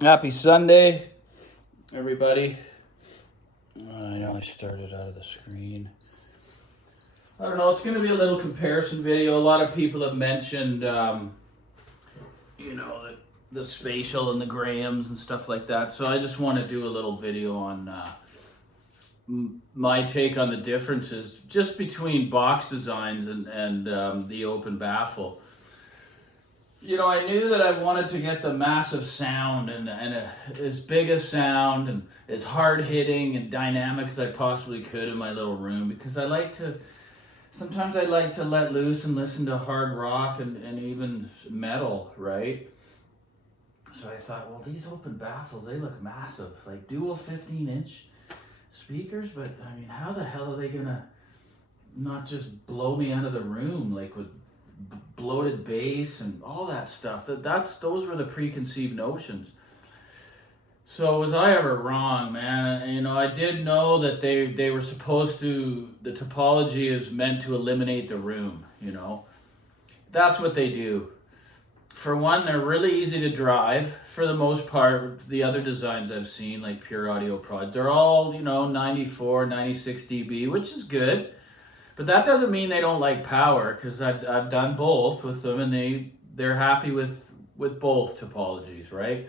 Happy Sunday, everybody. I know I started out of the screen. I don't know, it's going to be a little comparison video. A lot of people have mentioned, the spatial and the grams and stuff like that. So I just want to do a little video on my take on the differences just between box designs and the open baffle. I knew that I wanted to get the massive sound and as big a sound and as hard hitting and dynamic as I possibly could in my little room because sometimes I like to let loose and listen to hard rock and even metal, right? So I thought, well, these open baffles, they look massive, like dual 15-inch speakers, but I mean, how the hell are they gonna not just blow me out of the room, like with bloated bass and all that stuff. Those were the preconceived notions. So was I ever wrong, man? I did know that they were supposed to. The topology is meant to eliminate the room. That's what they do. For one, they're really easy to drive. For the most part, the other designs I've seen, like Pure Audio Prod, they're all 94, 96 dB, which is good. But that doesn't mean they don't like power, because I've done both with them, and they're happy with both topologies, right?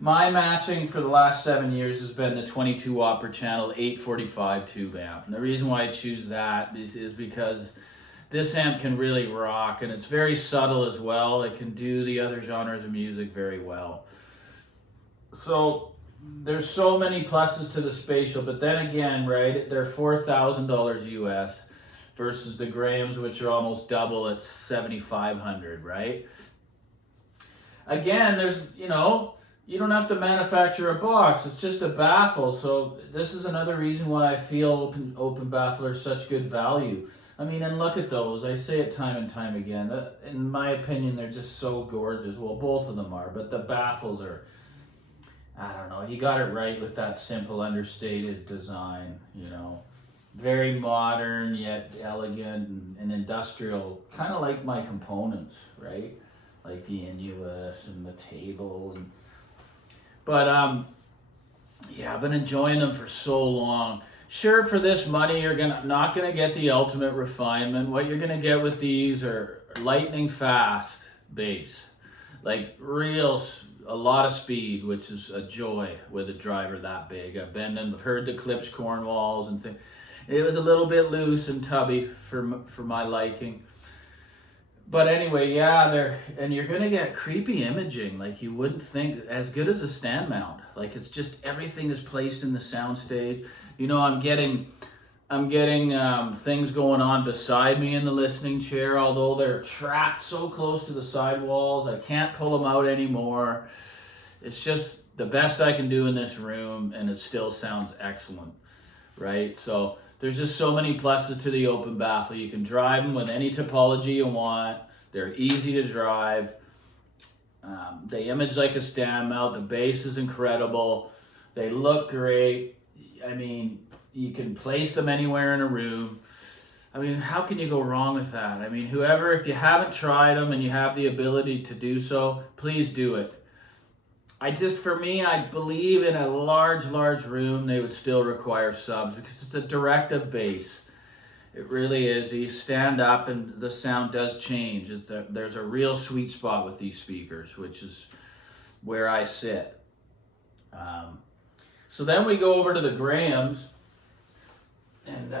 My matching for the last 7 years has been the 22 watt per channel 845 tube amp. And the reason why I choose that is because this amp can really rock, and it's very subtle as well. It can do the other genres of music very well. So there's so many pluses to the spatial, but then again, right, they're $4,000 US. Versus the grams, which are almost double at 7,500, right? Again, you don't have to manufacture a box. It's just a baffle. So this is another reason why I feel open baffle are such good value. I mean, and look at those. I say it time and time again. In my opinion, they're just so gorgeous. Well, both of them are, but the baffles are, I don't know. You got it right with that simple, understated design, Very modern yet elegant and industrial, kind of like my components, right? Like the Inuus and the table. But I've been enjoying them for so long. Sure, for this money, you're not gonna get the ultimate refinement. What you're gonna get with these are lightning fast bass, like a lot of speed, which is a joy with a driver that big. I've heard the Clips Cornwalls and things. It was a little bit loose and tubby for my liking. But anyway, and you're going to get creepy imaging like you wouldn't think, as good as a stand mount. Like it's just everything is placed in the sound stage. I'm getting things going on beside me in the listening chair, although they're trapped so close to the sidewalls. I can't pull them out anymore. It's just the best I can do in this room, and it still sounds excellent, right? So there's just so many pluses to the open baffle. You can drive them with any topology you want. They're easy to drive. They image like a stand mount. The bass is incredible. They look great. I mean, you can place them anywhere in a room. I mean, how can you go wrong with that? I mean, if you haven't tried them and you have the ability to do so, please do it. For me, I believe in a large room, they would still require subs because it's a directive bass. It really is. You stand up and the sound does change. There's a real sweet spot with these speakers, which is where I sit. So then we go over to the grams, and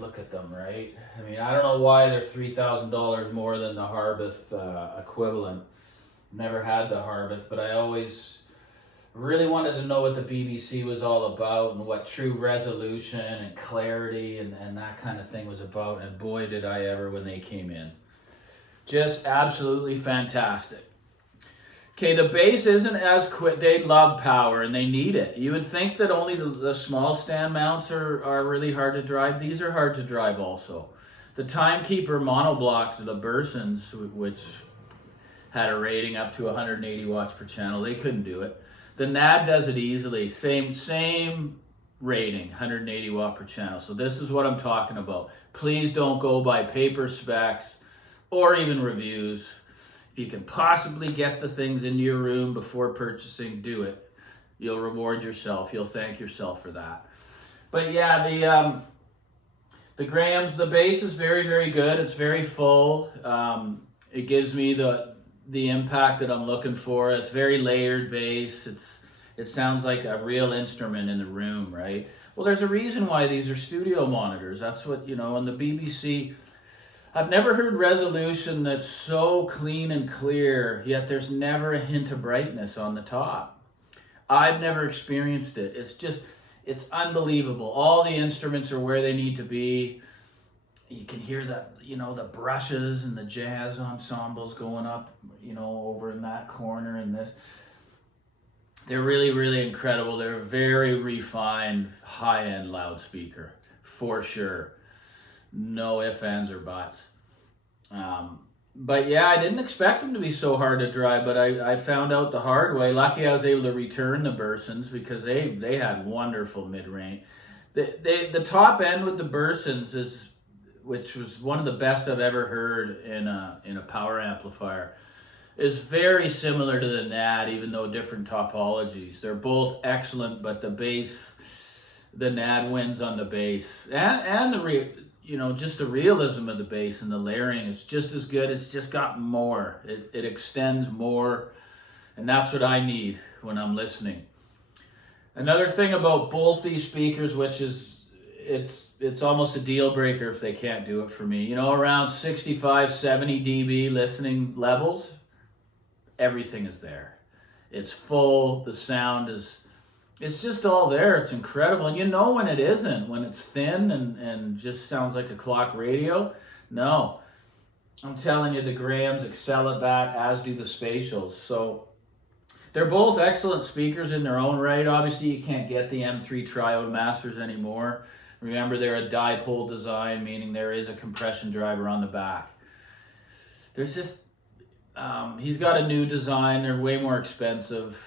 look at them, right? I don't know why they're $3,000 more than the Harbeth equivalent. Never had the Harbeth, but I always really wanted to know what the BBC was all about and what true resolution and clarity and that kind of thing was about. And boy, did I ever when they came in. Just absolutely fantastic. Okay, the bass isn't as quick. They love power and they need it. You would think that only the small stand mounts are really hard to drive. These are hard to drive also. The Timekeeper monoblocks, the Bursons, which had a rating up to 180 watts per channel, they couldn't do it. The NAD does it easily. Same rating, 180 watt per channel. So this is what I'm talking about. Please don't go by paper specs or even reviews. If you can possibly get the things into your room before purchasing, do it. You'll reward yourself. You'll thank yourself for that. But yeah, the Grahams, the bass is very, very good. It's very full. It gives me the impact that I'm looking for. It's very layered bass. It sounds like a real instrument in the room, right? Well, there's a reason why these are studio monitors. That's what, on the BBC, I've never heard resolution that's so clean and clear, yet there's never a hint of brightness on the top. I've never experienced it. It's unbelievable. All the instruments are where they need to be. You can hear the brushes and the jazz ensembles going up, over in that corner and this. They're really, really incredible. They're a very refined, high-end loudspeaker, for sure. No ifs, ands, or buts. But yeah, I didn't expect them to be so hard to drive, but I found out the hard way. Lucky I was able to return the Bursons because they had wonderful mid-range. The top end with the Bursons which was one of the best I've ever heard in a power amplifier, is very similar to the NAD, even though different topologies. They're both excellent, but the NAD wins on the bass, and just the realism of the bass and the layering is just as good. It's just got more. It extends more, and that's what I need when I'm listening. Another thing about both these speakers, which is it's almost a deal breaker if they can't do it for me. Around 65, 70 dB listening levels, everything is there. It's full. The sound it's just all there. It's incredible. And when it isn't, when it's thin and just sounds like a clock radio. No, I'm telling you, the Grahams excel at that, as do the Spatials. So they're both excellent speakers in their own right. Obviously, you can't get the M3 Triode Masters anymore. Remember, they're a dipole design, meaning there is a compression driver on the back. There's just, he's got a new design. They're way more expensive.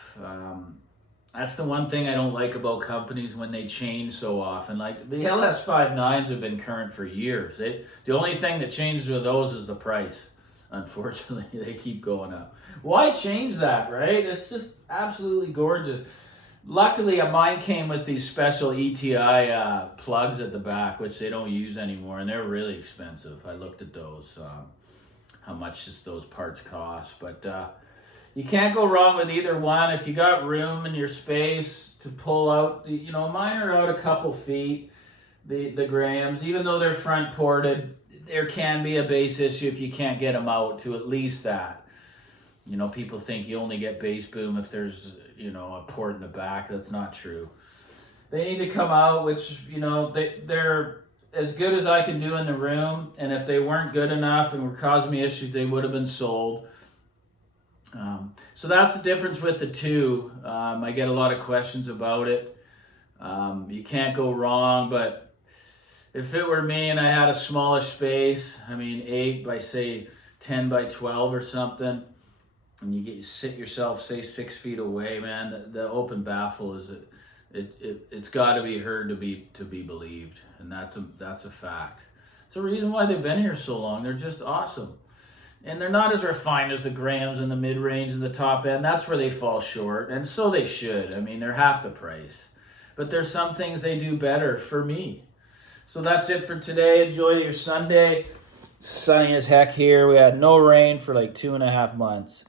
That's the one thing I don't like about companies when they change so often. Like the LS59s have been current for years. The only thing that changes with those is the price. Unfortunately, they keep going up. Why change that, right? It's just absolutely gorgeous. Luckily, mine came with these special ETI plugs at the back, which they don't use anymore, and they're really expensive. I looked at those, how much just those parts cost. But you can't go wrong with either one. If you got room in your space to pull out, mine are out a couple feet, the Grahams. Even though they're front ported, there can be a bass issue if you can't get them out to at least that. People think you only get bass boom if there's, a port in the back. That's not true. They need to come out, which, they're as good as I can do in the room. And if they weren't good enough and were causing me issues, they would have been sold. So that's the difference with the two. I get a lot of questions about it. You can't go wrong, but if it were me and I had a smallish space, 8 by say 10 by 12 or something, and you sit yourself, say 6 feet away, man, the open baffle it's got to be heard to be believed, and that's a fact. It's the reason why they've been here so long. They're just awesome, and they're not as refined as the Grahams in the mid range and the top end. That's where they fall short, and so they should. They're half the price, but there's some things they do better for me. So that's it for today. Enjoy your Sunday. Sunny as heck here. We had no rain for like 2.5 months.